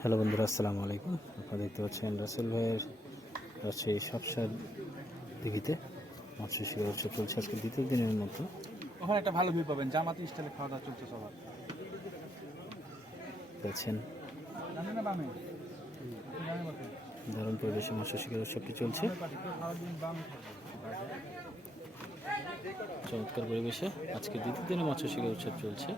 Hello বন্ধুরা, আসসালামু আলাইকুম। আপনারা দেখতে পাচ্ছেন রাসেল ভাইয়ের রাজশাহী সবসার দিঘিতে মৎস্য শিকার উৎসব চলছে আজকে দ্বিতীয় দিনের মতো। ওখানে একটা ভালো ভিউ পাবেন, জামাতি স্টাইলে খাওয়া দাওয়া চলছে সবার। দেখছেন দারুণ পরিবেশে মৎস্য শিকার উৎসবটি চলছে। চমৎকার পরিবেশে আজকে দ্বিতীয় দিনে মৎস্য শিকার উৎসব চলছে।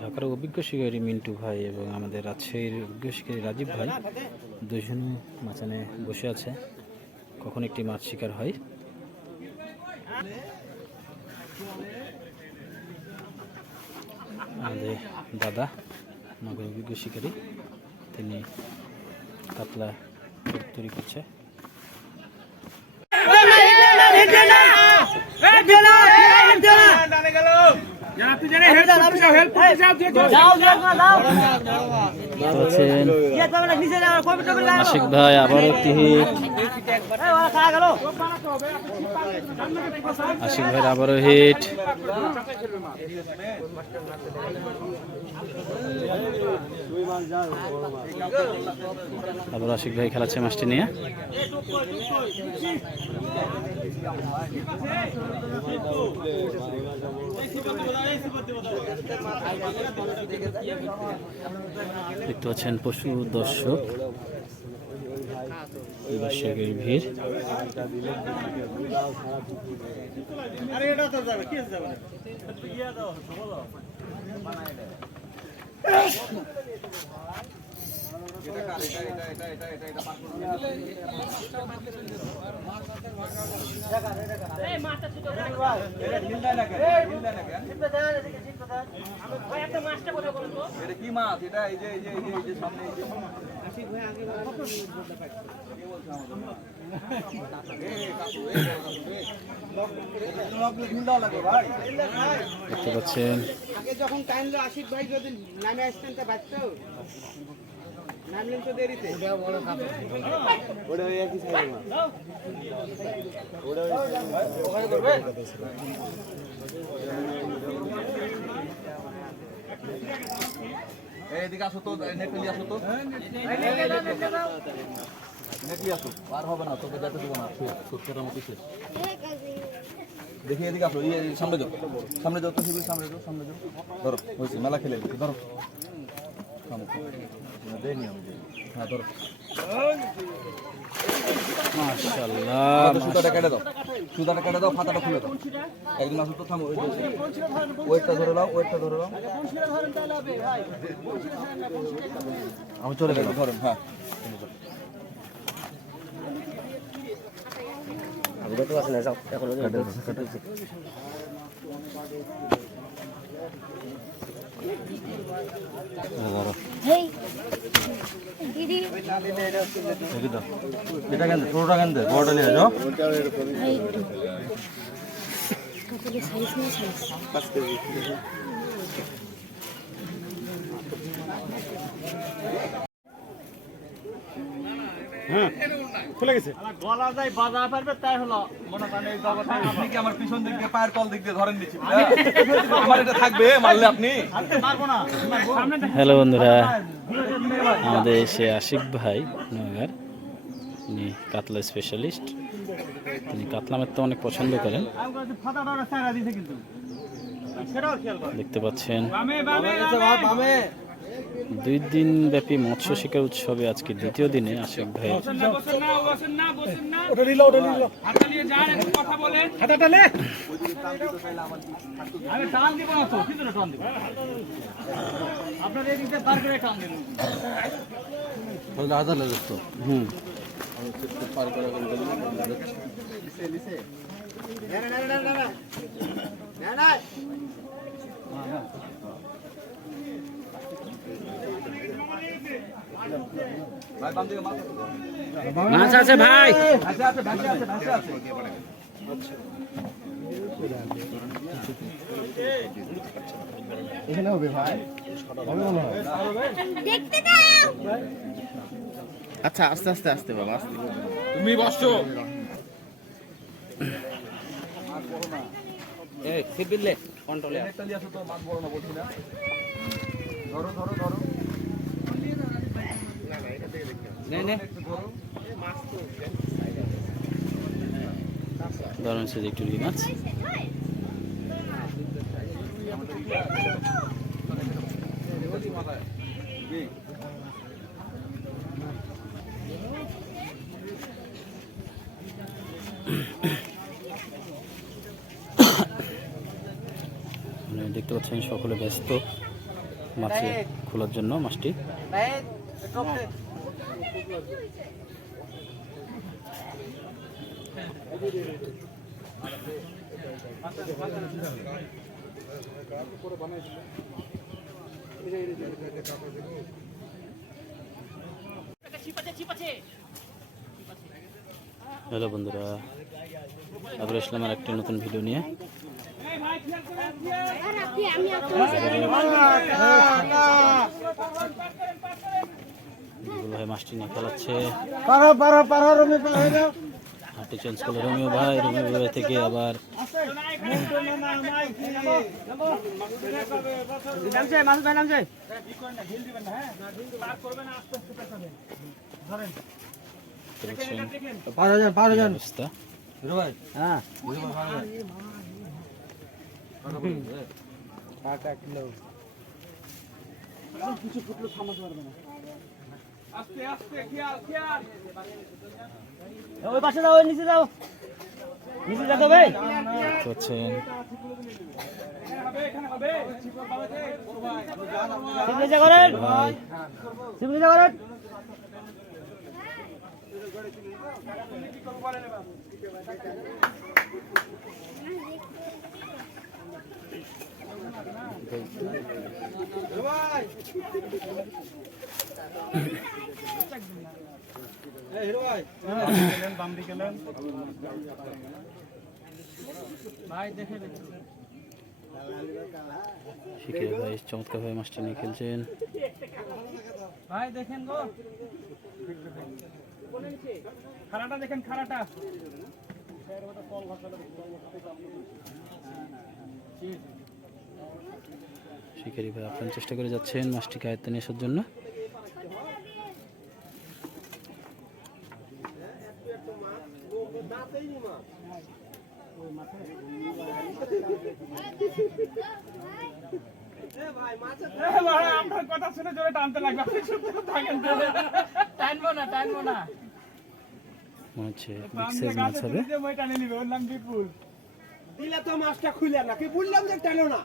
ঢাকার অভিজ্ঞ শিকারী মিন্টু ভাই এবং আমাদের রাজশাহীর অভিজ্ঞ শিকারী রাজীব ভাই দুজনে মাচানে বসে আছে, কখন একটি মাছ শিকার হয়। আমাদের দাদা আমাদের অভিজ্ঞ শিকারী, তিনি কাতলা তৈরি করছে। আশিক ভাই আবারও একটি হিট, আশিক ভাইয়ের আবারও হিট। আবার আশিক ভাই খেলাচ্ছে মাছটি নিয়ে। দেখতে পাচ্ছেন প্রচুর দর্শক, দর্শকের ভিড়। কি মাছ এটা? এই যে সামনে দেখতে পাচ্ছেন যখন টাইম আশিক ভাই যদি নামে আসতেন তা বাঁচতো, নামলেন তো দেরিতে। ওটা ওই একই সাইড মাছ, ওটা ওখানে করবে। এদিকে আসো তো, নেট নিয়ে আসো তো, নেট নিয়ে আসো। আর হবে না, তোকে যেতে দেবো না, সত্যের মতো শেষ। দেখি এদিকে আসো, সামনে যাও, সামনে যাও তো, সামনে যাও, সামনে যাও। ধরো, হয়েছে, মেলা খেলে গেছি, ধরো। হ্যাঁ ধরো, মাশাআল্লাহ। সুতাটা কেটে দাও, সুতাটা কেটে দাও, ফাতাটা খুলে দাও। একদিন আসো তো, থামো, ওয়েটটা ধরে নাও, ওয়েটটা ধরে নাও। আমি চলে গেলাম, ধরেন। হ্যাঁ এটা কেন পুরোটা কেন বড়টা নিয়ে যাও। হ্যাঁ খুলে গেছে, গলা যায় বাজা পারবে, তাই হলো মনে করেন এই জগতে। আপনি কি আমার পিছন দিক দিয়ে পায়ের তল দিক দিয়ে ধরেন নিচ্ছি, আমার এটা থাকবে মারলে আপনি? মারবো না। হ্যালো বন্ধুরা, আমাদের এসে আশিক ভাই নগর, উনি কাতলা স্পেশালিস্ট, তিনি কাতলা মারতে অনেক পছন্দ করেন। দেখতে পাচ্ছেন 2 দিন ব্যাপী মৎস্য শিকার উৎসবে আজকে দ্বিতীয় দিনে আশিক ভাই মাছ আছে ভাই, এখানে হবে ভাই, আচ্ছা আস্তে আস্তে আস্তে বাবা, আস্তে। তুমি বসছো। সিবিলে কন্ট্রোলে একটা নিয়ে আসো তো, মাছ বড় না বলছি না। ধরো ধরো ধরো, নে নে একটু ধরো। দারুণ সাইজের টুরি মাছ। জি। মানে দেখতে পাচ্ছেন সকলে ব্যস্ত মাছে খোলার জন্য মাছটি। হ্যালো বন্ধুরা, আবার আসলাম আর একটি নতুন ভিডিও নিয়ে। বিপুল ভাই মাছটি নিয়ে খেলাচ্ছে। হাঁটি চেঞ্জ করলো রমিও ভাই থেকে আবার অবস্থা। হ্যাঁ ওই পাশে যাও, নিচে যাও, নিচে যেতে হবে। দেখতে পাচ্ছেন সিগনেচার করেন, ভাই সিগনেচার করেন। শিখির ভাই চমৎকার ভাবে মাছটি নিয়ে খেলছেন। ভাই দেখেন গো, খারাটা দেখেন, খারাটা। শিকারি ভাই আপ্রাণ চেষ্টা করে যাচ্ছেন মাছটিকে আয়ত্তে নিয়ে আসার জন্য। আপনার কথা শুনে জোরে টানতে লাগবে, আপনি চুপ করে থাকেন। টানবো না, টানবো না। মনে হচ্ছে মিক্সেজ মাছ হবে। মই টানে নিবে, ওর নাম বিপুল। দিলে তো মাছটা খুলে না, কি বললাম যে টানো না।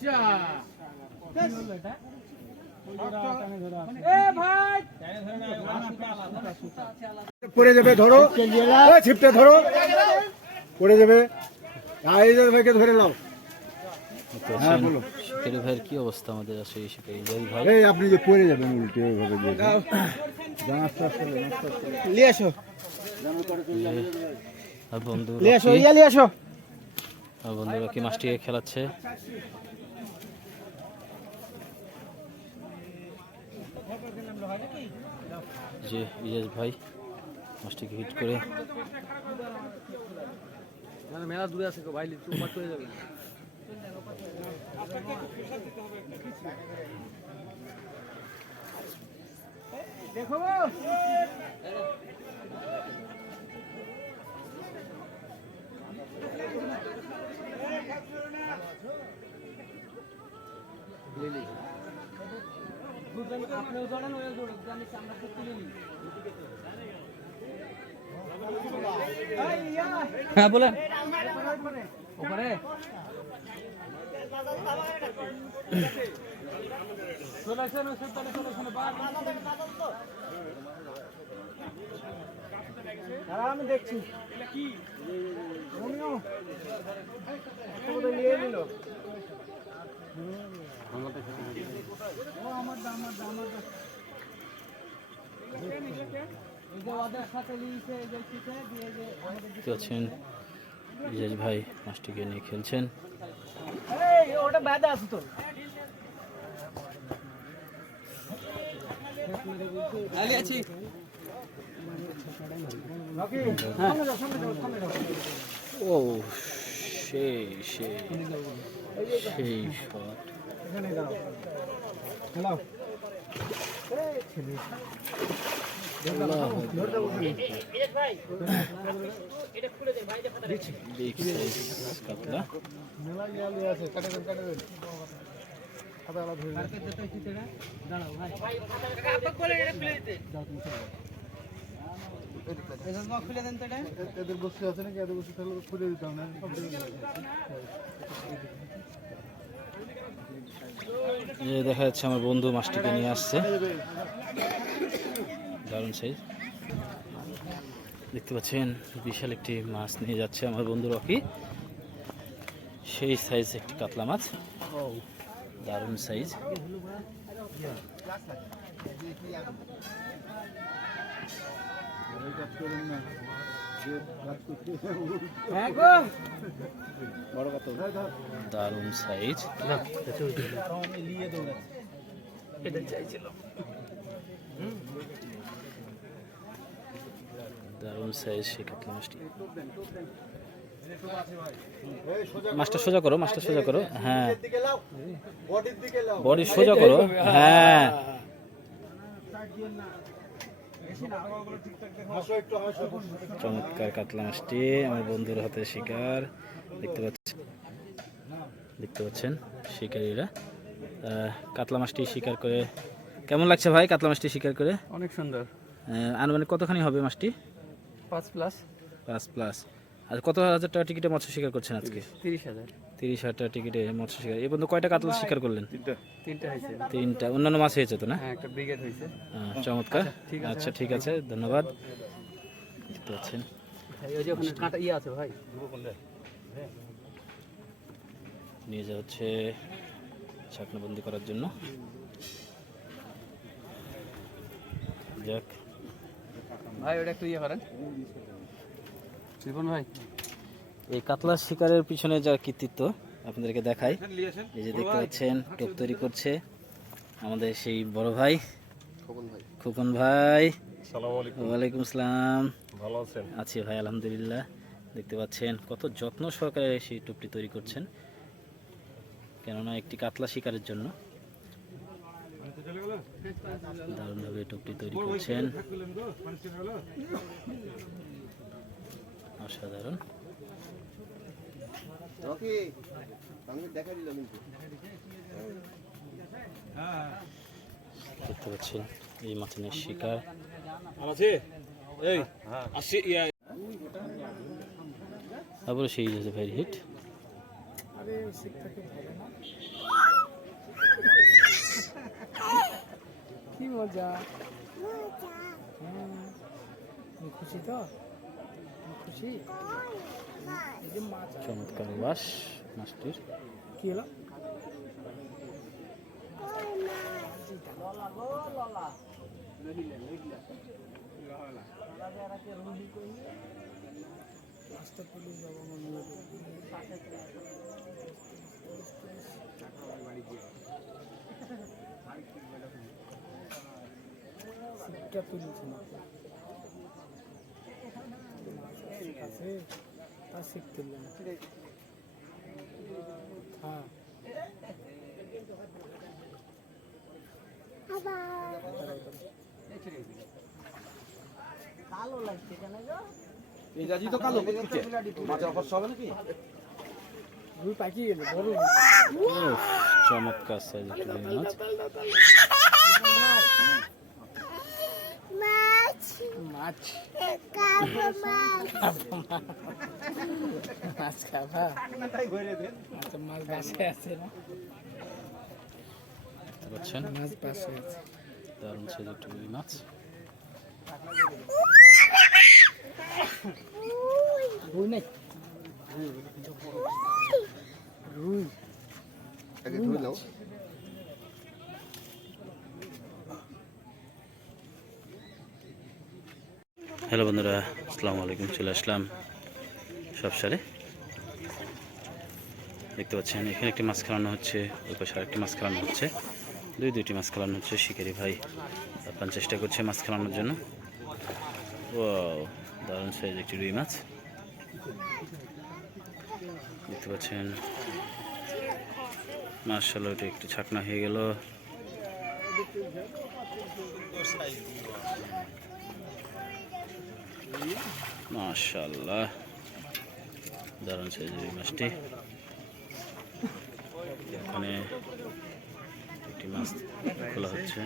চা কি হলো এটা? এ ভাই পড়ে যাবে, ধরো ওই ছিপটা ধরো, পড়ে যাবে। এই যে ভাইকে ধরে নাও। দেখতে পাচ্ছেন শিকারি ভাইয়ের কি অবস্থা আমাদের আছে এই শিকারি ভাই। এই আপনি যে পড়ে যাবেন উল্টে ওইভাবে দিয়ে নিয়ে আসো, আর বন্ধু নিয়ে আসো, ইয়া নিয়ে আসো। আর বন্ধুরা কি মাছটিকে খেলাচ্ছে। যে ইজাজ ভাই মাছটিকে হিট করে মেলা দূরে আছে ভাই, চুপ করে যাবে। দেখো হ্যাঁ বলেন। ওপরে আমি দেখছি নিয়ে নিল। দেখতে পাচ্ছেন ইজাজ ভাই মাছটিকে নিয়ে খেলছেন। ওটা বাধা আছে তো। আছি ও সেই সেই সেই শট। এখানে দাঁড়াও খেলাও বিগ সাইজ কাতলা। আছে কাটে দেন আদা আদা ধরে খুলে দেন তো এটা। এদের বসে আছে নাকি এদের বসে তাহলে খুলে দিতাম না এই দেখা যাচ্ছে আমার বন্ধু মাছটিকে নিয়ে আসছে, দারুণ সাইজ। দেখতে পাচ্ছেন বিশাল একটি মাছ নিয়ে যাচ্ছে আমার বন্ধু রকি, সেই সাইজ একটি কাতলা মাছ, দারুণ সাইজ। দারুণ সাইজ, দারুণ সাইজ সেই কাতলা মাছটি। মাছটা সোজা করো, মাছটা সোজা করো, হ্যাঁ বডি সোজা করো, হ্যাঁ চমৎকার কাতলা মাছটি আমার বন্ধুর হাতে শিকার। দেখতে পাচ্ছেন শিকারীরা কাতলা মাছটি শিকার করে। কেমন লাগছে ভাই কাতলা মাছটি শিকার করে? অনেক সুন্দর। আনুমানিক কতখানি হবে মাছটি? 5+। 5+। আর কত হাজার টাকা টিকিটে মৎস্য শিকার করছেন আজকে? 30,000। 30,000 টাকা টিকিটে মৎস্য শিকার। এই পর্যন্ত কয়টা কাতলা শিকার করলেন? 3টা হয়েছে। 3টা। অন্যান্য মাছ হয়েছে তো না? হ্যাঁ, একটা ব্রিগেড হয়েছে। চমৎকার। আচ্ছা ঠিক আছে, ধন্যবাদ। দেখতে পাচ্ছেন ওই যে ওখানে কাঁটা ইয়ে আছে ভাই। নিয়ে যাওয়া হচ্ছে ছাকনাবন্দি করার জন্য। যাক ভাই ওটা একটু ইয়ে করেন জীবন ভাই। এই কাতলা শিকারের পিছনে যার কৃতিত্ব আপনাদেরকে দেখাই। এই যে দেখতে পাচ্ছেন টোপ তৈরি করছে আমাদের সেই বড় ভাই খোকন ভাই। ওয়ালাইকুম আসসালাম। ভালো আছেন? আছি ভাই আলহামদুলিল্লাহ। দেখতে পাচ্ছেন কত যত্ন সহকারে সেই টোপটি তৈরি করছেন, কেননা একটি কাতলা শিকারের জন্য দারুণভাবে টোপটি তৈরি করছেন, অসাধারণ। দেখতে পাচ্ছেন এই মাছের শিকার। আবার সেই আছে ভেরি হিট। কি মজা, খুশি তো? খুশি? চমৎকার বাস মাছটির। কি হলো? তুলছে না তার শিখ তুলল না। হ্যাঁ কালো লাগছে কেন গো? এই জাজি তো কালো করছে মাছের অফার হবে নাকি? রুই পাখি গেল বড় চমৎকার সাইজ একটি মাছ। মাছ মাছ খাবা? আচ্ছা মাছ বাসায় আছে না? দেখতে পাচ্ছেন মাছ বাসায় আছে। দারুণ সাইজ একটি রুই মাছ। রুই নাই, রুই হ্যালো বন্ধুরা, আসসালামু আলাইকুম। চলে আসলাম সব সারে। দেখতে পাচ্ছেন এখানে একটি মাছ খেলানো হচ্ছে, ওই পাশে আরেকটি মাছ খেলানো হচ্ছে, দুইটি মাছ খেলানো হচ্ছে। শিকারি ভাই আপনার চেষ্টা করছে মাছ খেলানোর জন্য। ওয়াও দারুণ সাইজ একটি রুই মাছ দেখতে পাচ্ছেন। মাশাআল্লাহ, এটা একটু ছাকনা হয়ে গেল। মাশাআল্লাহ, দারুণ সাইজের রুই মাছটি। এখানে একটি মাছ খোলা হচ্ছে।